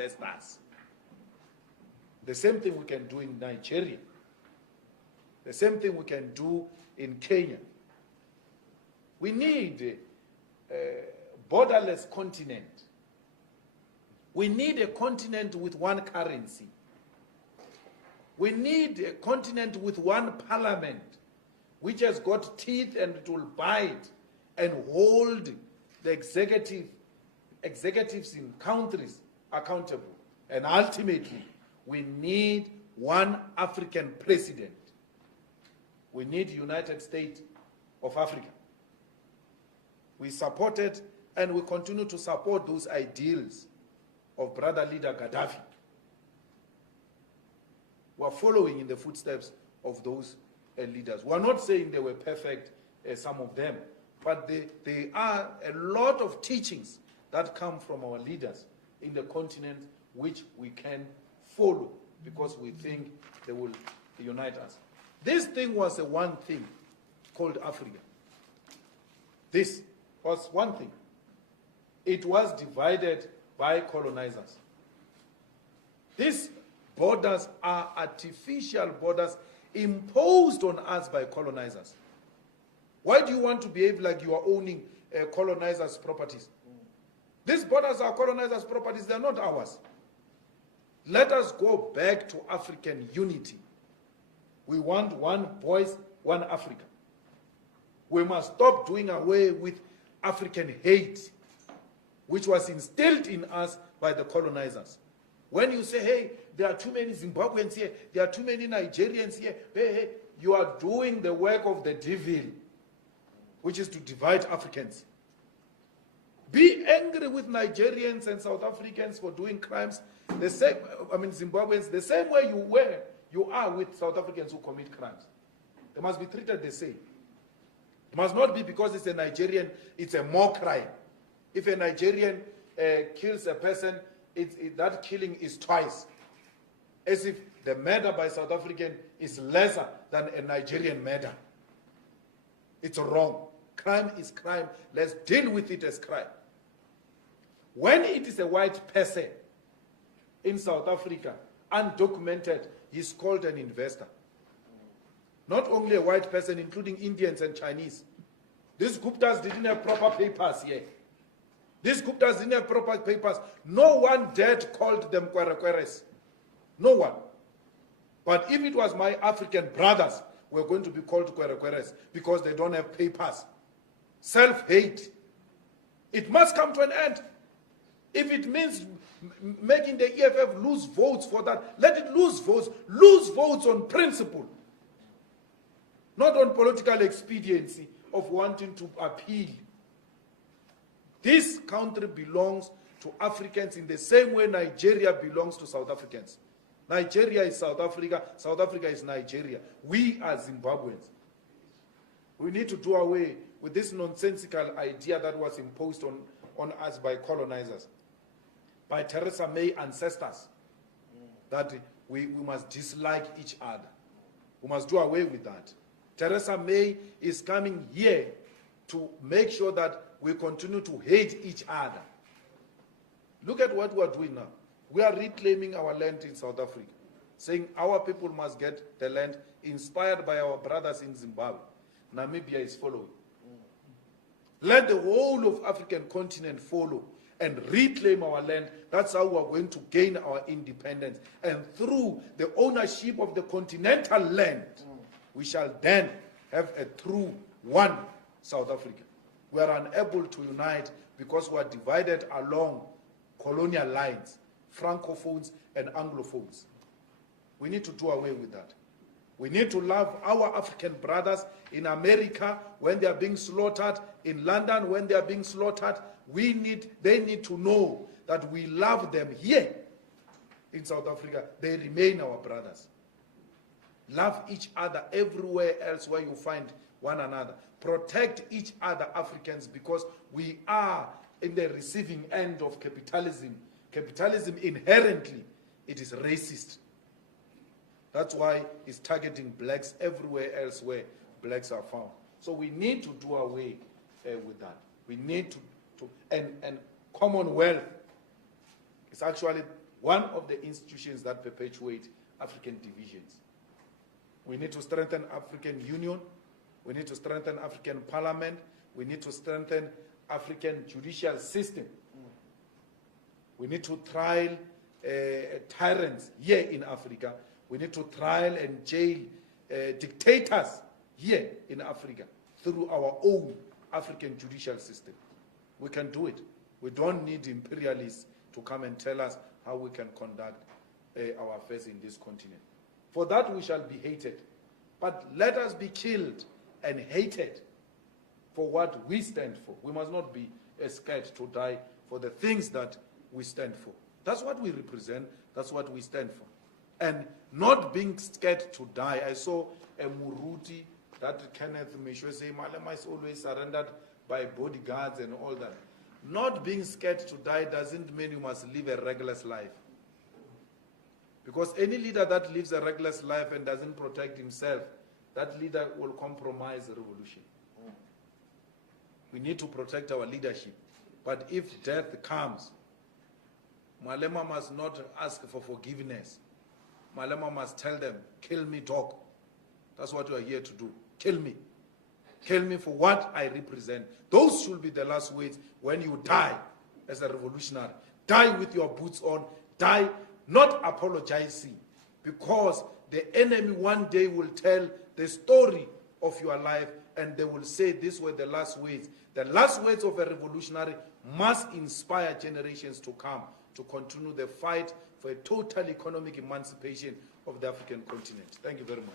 investors. The same thing we can do in Nigeria. The same thing we can do in Kenya. We need a borderless continent. We need a continent with one currency. We need a continent with one parliament, which has got teeth and it will bite and hold the executives in countries accountable. And ultimately, we need one African president. We need United States of Africa. We supported and we continue to support those ideals of brother leader Gaddafi. We are following in the footsteps of those leaders. We are not saying they were perfect, some of them, but there are a lot of teachings that come from our leaders in the continent which we can follow because we think they will unite us. This thing was a one thing called Africa. This was one thing. It was divided by colonizers. These borders are artificial borders imposed on us by colonizers. Why do you want to behave like you are owning colonizers' properties? These borders are colonizers' properties, they are not ours. Let us go back to African unity. We want one voice, one Africa. We must stop doing away with African hate, which was instilled in us by the colonizers. When you say, hey, there are too many Zimbabweans here, there are too many Nigerians here, hey, you are doing the work of the devil, which is to divide Africans. Be angry with Nigerians and South Africans for doing crimes, the same, Zimbabweans, the same way you are with South Africans who commit crimes. They must be treated the same. It must not be because it's a Nigerian, it's a more crime. If a Nigerian kills a person, that killing is twice. As if the murder by South African is lesser than a Nigerian murder. It's wrong. Crime is crime. Let's deal with it as crime. When it is a white person in South Africa, undocumented, he's called an investor. Not only a white person, including Indians and Chinese. These Guptas didn't have proper papers here. These Guptas didn't have proper papers. No one dared called them Kwerekweres. No one. But if it was my African brothers, we're going to be called Kwerekweres because they don't have papers. Self-hate. It must come to an end. If it means making the EFF lose votes for that, let it lose votes. Lose votes on principle. Not on political expediency of wanting to appeal. This country belongs to Africans in the same way Nigeria belongs to South Africans. Nigeria is South Africa, South Africa is Nigeria. We are Zimbabweans. We need to do away with this nonsensical idea that was imposed on us by colonizers, by Theresa May ancestors, that we must dislike each other. We must do away with that. Theresa May is coming here to make sure that we continue to hate each other. Look at what we are doing now. We are reclaiming our land in South Africa, saying our people must get the land inspired by our brothers in Zimbabwe. Namibia is following. Let the whole of African continent follow and reclaim our land. That's how we are going to gain our independence. And through the ownership of the continental land, we shall then have a true one South Africa. We are unable to unite because we are divided along colonial lines, Francophones and Anglophones. We need to do away with that. We need to love our African brothers in America when they are being slaughtered, in London when they are being slaughtered. They need to know that we love them here in South Africa. They remain our brothers. Love each other everywhere else where you find one another. Protect each other, Africans, because we are in the receiving end of capitalism. Capitalism inherently, it is racist. That's why it's targeting blacks everywhere else where blacks are found. So we need to do away with that. We need to and Commonwealth is actually one of the institutions that perpetuate African divisions. We need to strengthen African Union. We need to strengthen African Parliament. We need to strengthen African judicial system. We need to trial tyrants here in Africa. We need to trial and jail dictators here in Africa through our own African judicial system. We can do it. We don't need imperialists to come and tell us how we can conduct our affairs in this continent. For that we shall be hated. But let us be killed and hated for what we stand for. We must not be scared to die for the things that we stand for. That's what we represent. That's what we stand for. And not being scared to die. I saw a Muruti that Kenneth Mishwe say, Malema is always surrendered by bodyguards and all that. Not being scared to die doesn't mean you must live a reckless life. Because any leader that lives a reckless life and doesn't protect himself, that leader will compromise the revolution. We need to protect our leadership. But if death comes, Malema must not ask for forgiveness. Malema must tell them, kill me, dog. That's what we are here to do. Kill me. Kill me for what I represent. Those should be the last words when you die as a revolutionary. Die with your boots on. Die not apologizing, because the enemy one day will tell the story of your life and they will say these were the last words. The last words of a revolutionary must inspire generations to come to continue the fight for a total economic emancipation of the African continent. Thank you very much.